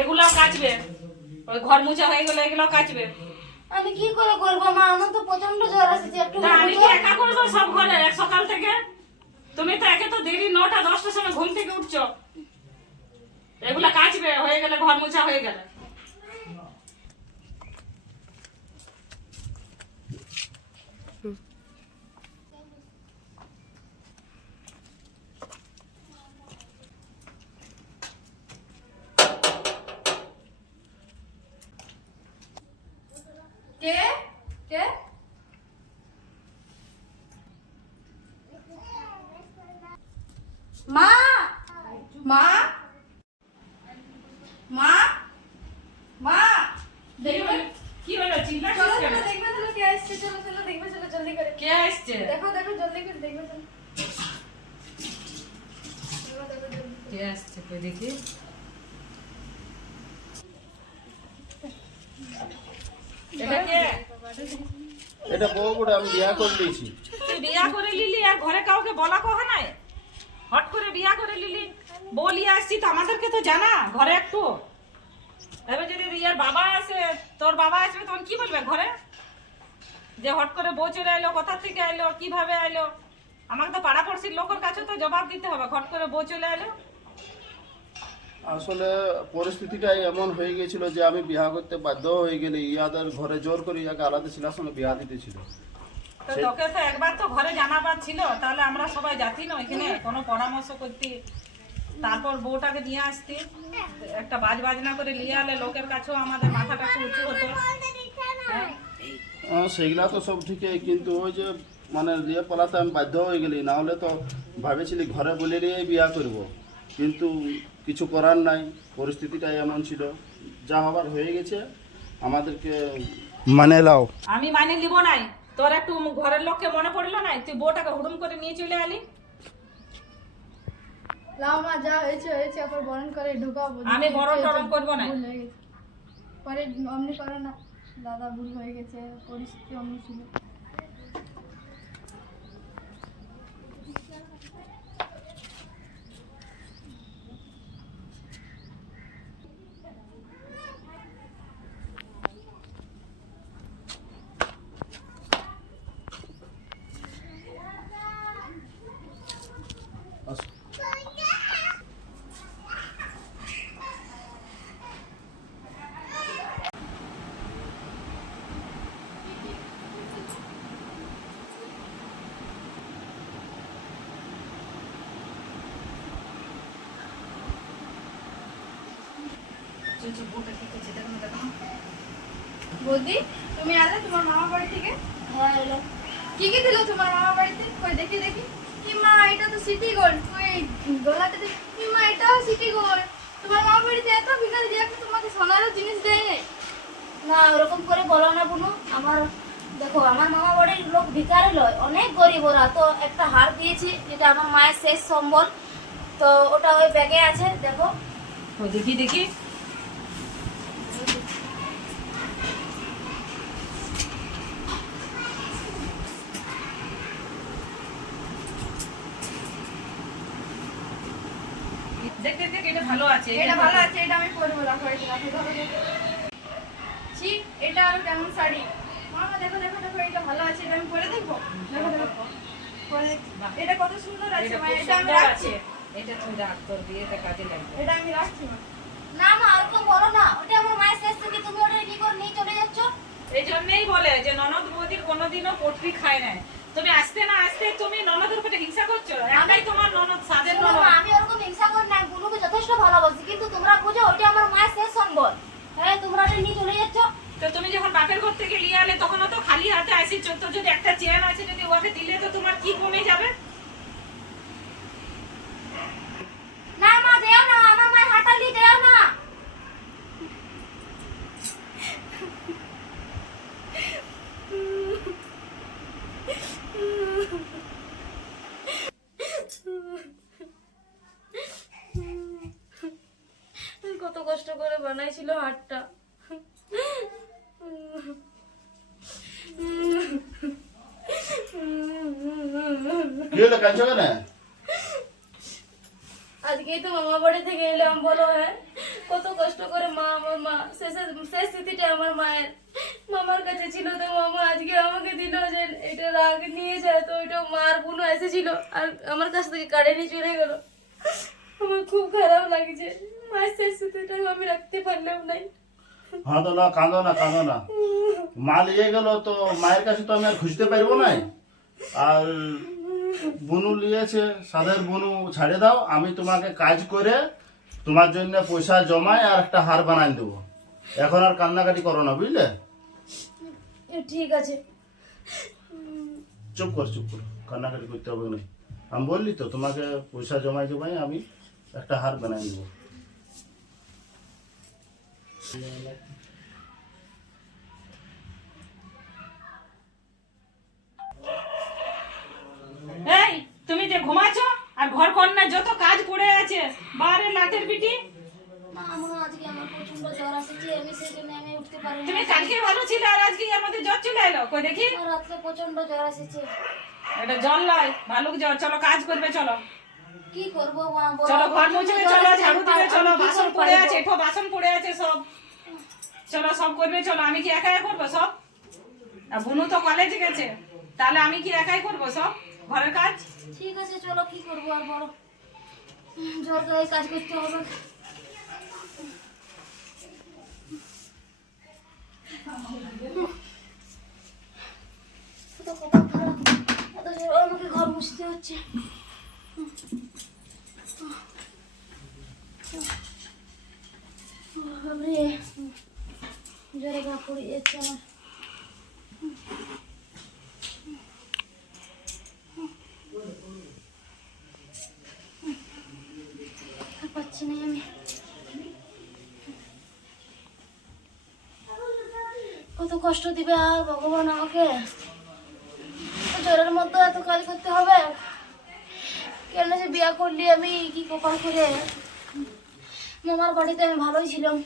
এগুলাও কাচবে, ওই ঘর মুছা হয়ে গেলে এগুলাও কাচবে। আমি কি করে করবো মা? আমার তো প্রচন্ড জ্বর আসছে, একটু তা আমি কি একা করবো সব ঘরে এক সকাল থেকে? তুমি তো একে তো দেরি 9টা 10টার সময় ঘুম থেকে উঠছো। এগুলা কাচবে হয়ে গেলে, ঘর মুছা হয়ে গেলে। কে কে? মা মা মা মা দেখবে কি হলো, চিল্লাচ্ছিস চলো কেন? চলো দেখবে, চলো কে আসছে, চলো চলো দেখবে, চলো জলদি করে কে আসছে? দেখো দেখো জলদি করে দেখবে, চলো দেখো দেখো জলদি। কে আসছে কই দেখি। এটা কে? এটা বউ করে আমি বিয়া করে দিয়েছি। তুই বিয়া করে লিলি আর ঘরে কাউকে বলা কহা নাই? হট করে বিয়া করে লিলি, বলি আসছি তো, আমাদেরকে তো জানা ঘরে একটু। এবার যদি রিয়ার বাবা আসে, তোর বাবা আসবে, তখন কি বলবে ঘরে? যে হট করে বউ চলে এলো, কোথা থেকে এলো, কিভাবে এলো? আমাকে তো পাড়াপড়শির লোকের কাছে তো জবাব দিতে হবে, হট করে বউ চলে এলো। আসলে পরিস্থিতিটা এমন হয়ে গেছিল যে আমি বিয়া করতে বাধ্য হয়ে গেলে ইয়াদের ঘরে জোর করে ইয়াকে আলাদা ছিলার সঙ্গে বিয়া দিতে ছিল। তো তোকে তো একবার তো ঘরে জানাবার ছিল, তাহলে আমরা সবাই যাতি না এখানে কোনো পরামর্শ করতে, তারপর বউটাকে নিয়ে আসতি, একটা বাজনা করে নিয়ে আলে লোকের কাছেও আমাদের মাথাটা একটু উঁচু হতো। হ্যাঁ, সেগুলা তো সব ঠিকই, কিন্তু ওই যে মানে বিয়ে পালাতে আমি বাধ্য হয়ে গেলি, না হলে তো ভাবেছিলি ঘরে বলে নিয়ে বিয়া করব, কিন্তু কিছু করার নাই, পরিস্থিতিটা এমন ছিল, যা হবার হয়ে গেছে, আমাদেরকে মানে লাও। আমি মানে নিব নাই, তোর একটু ঘরের লোককে মনে পড়লো নাই, তুই বউটাকে হুড়ুম করে নিয়ে চলে আলি। লাও মা, যা হয়েছে হয়েছে, আবার বরণ করে ঢুকাবো। আমি বরণ টরণ করবো না। ভুল হয়ে গেছে, পরে অমনি করো না দাদা, ভুল হয়ে গেছে, পরিস্থিতি অমনি ছিল। বৌদি, তুমি আলে তোমার মামা বাড়ি থেকে? হ্যাঁ এলো। কি কি দিল তোমার মামা বাড়িতে? কই দেখি দেখি। কি মা, এটা তো সিটি গোল্ড। কই গলাতে দেখি। কি মা, এটাও সিটি গোল্ড। তোমার মামা বাড়িতে এত ভিখারি দিয়ে একটা তোমাকে সোনারও জিনিস দেয় নাই? না ওরকম করে বলো না বুনু। আমার দেখো, আমার মামা বাড়ির লোক ভিখারি লয়, অনেক গরিব ওরা। তো একটা হার দিয়েছি, যেটা আমার মায়ের শেষ সম্বল। তো ওটা ওই ব্যাগে আছে, দেখো। ওই দেখি দেখি। দেখ দেখ দেখ, এটা ভালো আছে, এটা ভালো আছে, এটা আমি পরবো। রাখো এটা, রাখো, ধরো দেখো। ছি, এটা আর কেমন শাড়ি। মামা দেখো দেখো দেখো, এটা ভালো আছে, এটা আমি পরে দেখবো। দেখো দেখো, পরে দেখছি। এটা কত সুন্দর আছে এটা মা, খুব এটা আমি সুন্দর রাখছি। আছে। এটা তুই রাখ, তোর বিয়েতে কাজে লাগবে। এটা আমি রাখছি মা। না মা, ওরকম বলো না। ওটা আমার মায়ের শেষ থেকে, তুমি ওটা কি করে নিয়ে চলে যাচ্ছ? এই জন্যই বলে যে ননদ বৌদির কোনোদিনও পটরি খায় না। তুমি আসতে না আসতে তুমি ননদের উপরে হিংসা করছো। একটাই তোমার ননদ, সাদের শোনো ননদ। মা, আমি ওরকম হিংসা করি না, বুনুকে যথেষ্ট ভালোবাসি, কিন্তু তোমরা বুঝো ওটা আমার মায়ের শেষ সম্বল। হ্যাঁ, তোমরা ওটা নিয়ে চলে যাচ্ছ। তো তুমি যখন বাপের ঘর থেকে নিয়ে এলে, তখনও তো খালি হাতে আসিছ। তো যদি একটা চেন আছে, যদি ওকে দিলে, তো তোমার কি কমে যাবে? না মা, যেও না, আমার মায়ের হাঁটা নিয়ে যেও না। কত কষ্ট করে বানাইছিল হাটটা। কি হলো, কাঁদছো কেন? আজকেই তো মামা বাড়ি থেকে এলাম, বলো। হ্যাঁ, কত কষ্ট করে আমার মা শেষ স্মৃতিটা আমার মায়ের মামার কাছে ছিল, তো মামা আজকে আমাকে দিল যে এটা রাগ নিয়ে যায়, তো ওইটা মার বোন এসেছিল আর আমার কাছ থেকে কাড়ে নিয়ে চলে গেল। আমার খুব খারাপ লাগছে, মায়ের শেষ স্মৃতিটা আমি রাখতে পারলাম নাই। হ্যাঁ দাদা, কাঁদো না কাঁদো না, মা নিয়ে গেল তো মায়ের কাছে তো আমি আর খুঁজতে পারবো না। আর বুনু নিয়েছে, সাদের বুনু ছাড়ে দাও, আমি তোমাকে কাজ করে তোমার জন্য পয়সা জমাই আর একটা হার বানাই দেবো। এখন আর কান্নাকাটি করো না, বুঝলে? ঠিক আছে। চুপ কর চুপ কর, কান্নাকাটি করতে হবে না। আমি বললি তো তোমাকে পয়সা জমাই জমাই আমি একটা হার বানাই দেবো। এই তুমি যে ঘুমাচ্ছ আর ঘর কন্যা যত কাজ পড়ে আছে, বারে লাটের পিটি। মা আমার আজকে আমার প্রচন্ড জ্বর আসছে, আমি সেই জন্য আমি উঠতে পারি না। তুমি কালকে ভালো ছিলে আর আজকে এর মধ্যে জ্বর চলে এলো, কই দেখি। আমার রাত্রে প্রচন্ড জ্বর আসছে। এটা জ্বর নয়, ভালুক জ্বর। চলো কাজ করবে, চলো কি করবো মা বলো? চলো ঘর মুছবে, চলো ঝাড়ু দিবে, চলো আমি কি বাসন করে পড়ে পারবো? আছে, এঠো বাসন পড়ে আছে সব। চলো সব করবে, চলো। আমি কি একাই করবো সব? আর বুনু তো কলেজে গেছে, তাহলে আমি কি একাই করবো সব ঘরের কাজ? ঠিক আছে চলো, কি করবো আর বলো, জ্বর গায়ে কাজ করতে হবে। এত কপাল খারাপ, এত জ্বর, আমাকে ঘর মুছতে হচ্ছে। বাবারে, জ্বরে গা পড়ে যাচ্ছে আমার। পাচ্ছি না আমি, কত কষ্ট দিবে আর ভগবান আমাকে। জ্বরের মধ্যে এত কাজ করতে হবে, কেন যে বিয়া করলি আমি, কি কপাল করে। মামার বাড়িতে আমি ভালোই ছিলাম।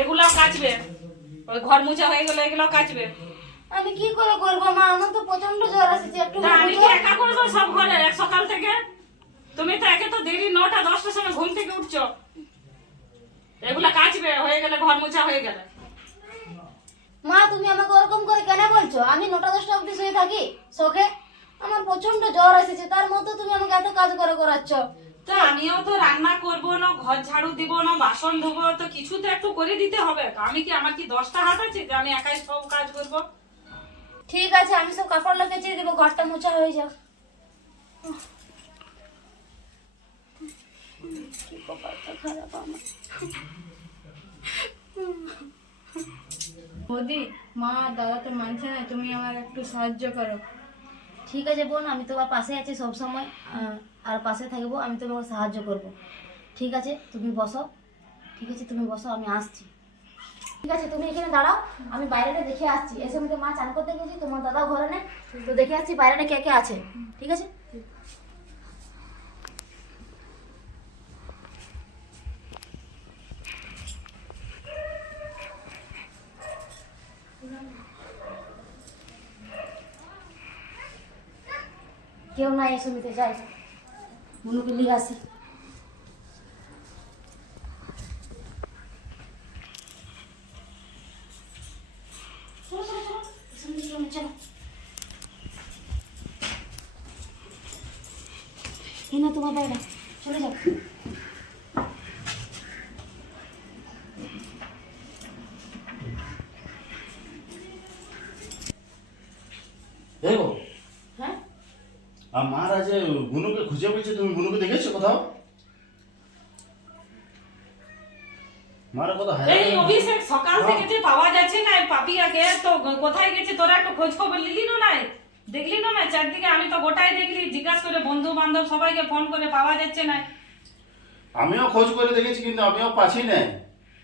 এগুলাও কাচবে, ওই ঘর মুছা হয়ে গেলে এগুলাও কাচবে। আমি কি করে করবো মা, আমার তো প্রচন্ড জ্বর আসছে, একটু তা আমি কি একা করবো সব ঘরে এক সকাল থেকে? তুমি তো একে তো দেরি 9টা 10টার সময় ঘুম থেকে উঠছো। এগুলা কাচবে, হয়ে গেলে ঘর মুছা হয়ে গেলে। মা তুমি আমাকে ওরকম করে কেন বলছো? আমি 9টা 10টা অবধি শুয়ে থাকি শোকে, আমার প্রচন্ড জ্বর এসেছে, তার মধ্যে তুমি আমাকে এত কাজ করে করাচ্ছ। তো আমিও তো রান্না করবো না, ঘর ঝাড়ু দিব না, বাসন ধোবো, তো কিছু তো একটু করে দিতে হবে। আমি কি, আমার কি 10টা হাত আছে যে আমি একাই সব কাজ করবো? ঠিক আছে, আমি সব কাপড় কেচে দেবো, ঘরটা মোছা হয়ে যাক। কি কপালটা খারাপ আমার। বৌদি, মা আর দাদা তো মানছে না, তুমি আমার একটু সাহায্য করো। ঠিক আছে বোন, আমি তোমার পাশে আছি সব সময়, আর পাশে থাকবো, আমি তোমাকে সাহায্য করব। ঠিক আছে তুমি বসো, ঠিক আছে তুমি বসো, আমি আসছি। ঠিক আছে তুমি এখানে দাঁড়াও, আমি বাইরেটা দেখে আসছি। এসে মধ্যে মা চান করতে গেছি, তোমার দাদাও ঘরে নেই, তো দেখে আসছি বাইরেটা কে কে আছে। ঠিক আছে কেউ না, এসে নিতে যাই, বুনুকে নিয়ে আসি। চলো চলো চলো, এসে নিতে চলো চলো। এই না তোমার বাইরে, চলে যাও। দেখো, হ্যাঁ আর মারা যে বুনুকে খুঁজে পেয়েছে, তুমি বুনুকে দেখেছো কোথাও? মারা কথা এই অভিষেক সকাল থেকে যে পাওয়া যাচ্ছে না পাপিয়াকে, তো কোথায় গেছে তোরা একটু খোঁজ খবর নিলি না? দেখলি না চারদিকে? আমি তো গোটাই দেখলি, জিজ্ঞাসা করে বন্ধু বান্ধব সবাইকে ফোন করে, পাওয়া যাচ্ছে না। আমিও খোঁজ করে দেখেছি, কিন্তু আমিও পাচ্ছি না।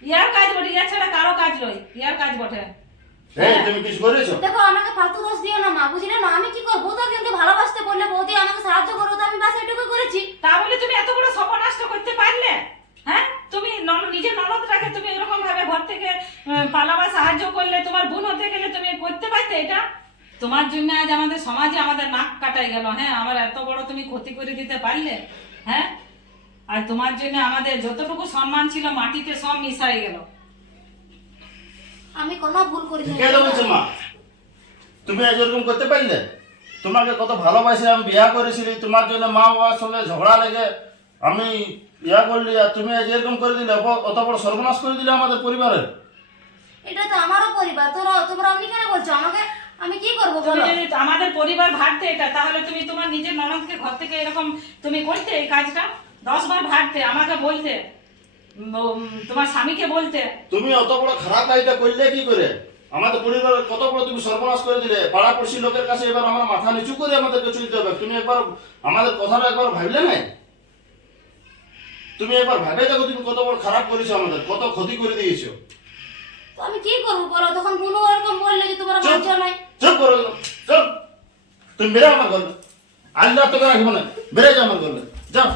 ইয়ার কাজ বটে, ইয়ার ছাড়া কারো কাজ নয়, ইয়ার কাজ বটে। এই তুমি কিছু করেছো? দেখো আমাকে ফালতু দোষ দিও না মা, বুঝলে না? আমি কি করবো, তো কিন্তু ভালোবাসতে বললে বৌদি আমাকে সাহায্য করো, তো আমি বাস এটুকু করেছি। তা বলে তুমি এত বড় সর্বনাশ করতে পারলে? হ্যাঁ, তুমি নিজের ননদটাকে তুমি এরকম ভাবে ঘর থেকে পালাবার সাহায্য করলে, তোমার বোন হতে গেলে তুমি করতে পারতে এটা? তোমার জন্য আজ আমাদের সমাজে আমাদের নাক কাটাই গেল। হ্যাঁ, আমার এত বড় তুমি ক্ষতি করে দিতে পারলে? হ্যাঁ, আর তোমার জন্য আমাদের যতটুকু সম্মান ছিল মাটিতে সব মিশাই গেল। আমি কোনো ভুল করি না। কে বলছো মা? তুমি আজ এরকম করতে পারলে? তোমাকে কত ভালোবাসি, আমি বিয়া করেছিলি, তোমার জন্য মা বাবার সঙ্গে ঝগড়া লেগে আমি ইয়া করলি, আর তুমি আজ এরকম করে দিলে, অত বড় সর্বনাশ করে দিলে আমাদের পরিবারের। এটা তো আমারও পরিবার, তোমরা আপনি কেন বলছো আমাকে? আমি কি করবো তুমি বলো? যদি আমাদের পরিবার ভাবতে এটা, তাহলে তুমি তোমার নিজের ননদকে ঘর থেকে এরকম তুমি করতে এই কাজটা? 10 বার ভাবতে, আমাকে বলতে, তোমার স্বামীকে বলতে। তুমি অত বড় খারাপ কাজটা করলে কি করে? আমাদের পরিবারের কত বড় তুমি সর্বনাশ করে দিলে। পাড়া পড়শি লোকের কাছে এবার আমার মাথা নিচু করে আমাদেরকে চলতে হবে। তুমি একবার আমাদের কথাটা একবার ভাবলে নাই? তুমি একবার ভাবে দেখো তুমি কত বড় খারাপ করেছো, আমাদের কত ক্ষতি করে দিয়েছো। তো আমি কি করবো বলো? তখন বুনু এরকম বললে যে তোমরা চুপ মানছো নাই। চুপ করো, চুপ। তুমি বেরো আমার ঘরে, আজ রাত তোকে রাখবো না, বেড়ে যাও আমার ঘরে, যাও।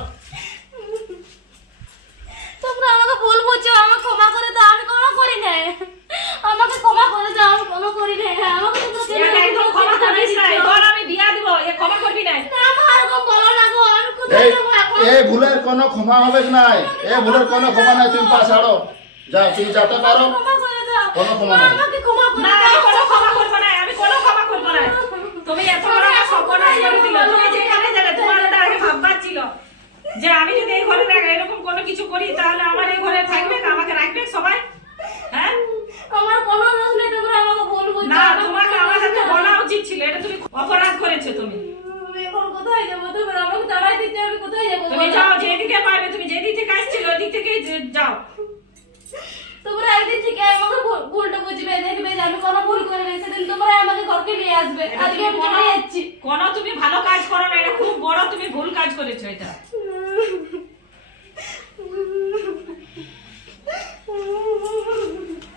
তোমরা আমাকে ভুল বুঝছো, আমাকে ক্ষমা করে দাও, আমি কোনো করি নাই। আমাকে ক্ষমা করে দাও, আমি কোনো করি নাই। আমাকে তোমরা একে একদম ক্ষমা করবিস না, ধর আমি বিয়া দিব, এ ক্ষমা করবি না। না মা, এরকম বলো না গো, আমি কোথায় যাবো এখন? এই ভুলের কোনো ক্ষমা হবে নাই, এই ভুলের কোনো ক্ষমা নাই। তুমি পা ছাড়ো, যাও, তুমি যেতে পারো। ক্ষমা করে দাও, কোনো ক্ষমা মা, নাই। আমাকে ক্ষমা করে না, দাও। আমি কোনো ক্ষমা করবো না, আমি কোনো ক্ষমা করবো না। তুমি এত বড় একটা সর্বনাশ করে দিলে। তুমি যেখানে যাবে তোমার ওটা আগে ভাববার ছিল যে আমি যদি এই ঘরে এরকম কোনো কিছু করি, তাহলে আমার এই ঘরে থাকবে না, আমাকে রাখবে সবাই। হ্যাঁ, আমার কোনো দোষ নেই, তোমরা আমাকে ভুল বুঝছো। না, তোমাকে আমার সাথে বলা উচিত ছিল, এটা তুমি অপরাধ করেছো তুমি। আমি এখন কোথায় যাবো? তোমরা আমাকে তাড়াই দিচ্ছ, আমি কোথায় যাবো তুমি বলো? যাও, যেদিকে পারবে, তুমি যেদিক থেকে আসছিল ওই দিক থেকে যাও। তোমরা একদিন থেকে আমাকে ভুলটা বুঝবে, দেখবে যে আমি কোনো ভুল করিনি, সেদিন তোমরা আমাকে ঘরকে নিয়ে আসবে। আজকে আমি চলে যাচ্ছি। কোনো তুমি ভালো কাজ করো না, এটা খুব বড় তুমি ভুল কাজ করেছো এটা।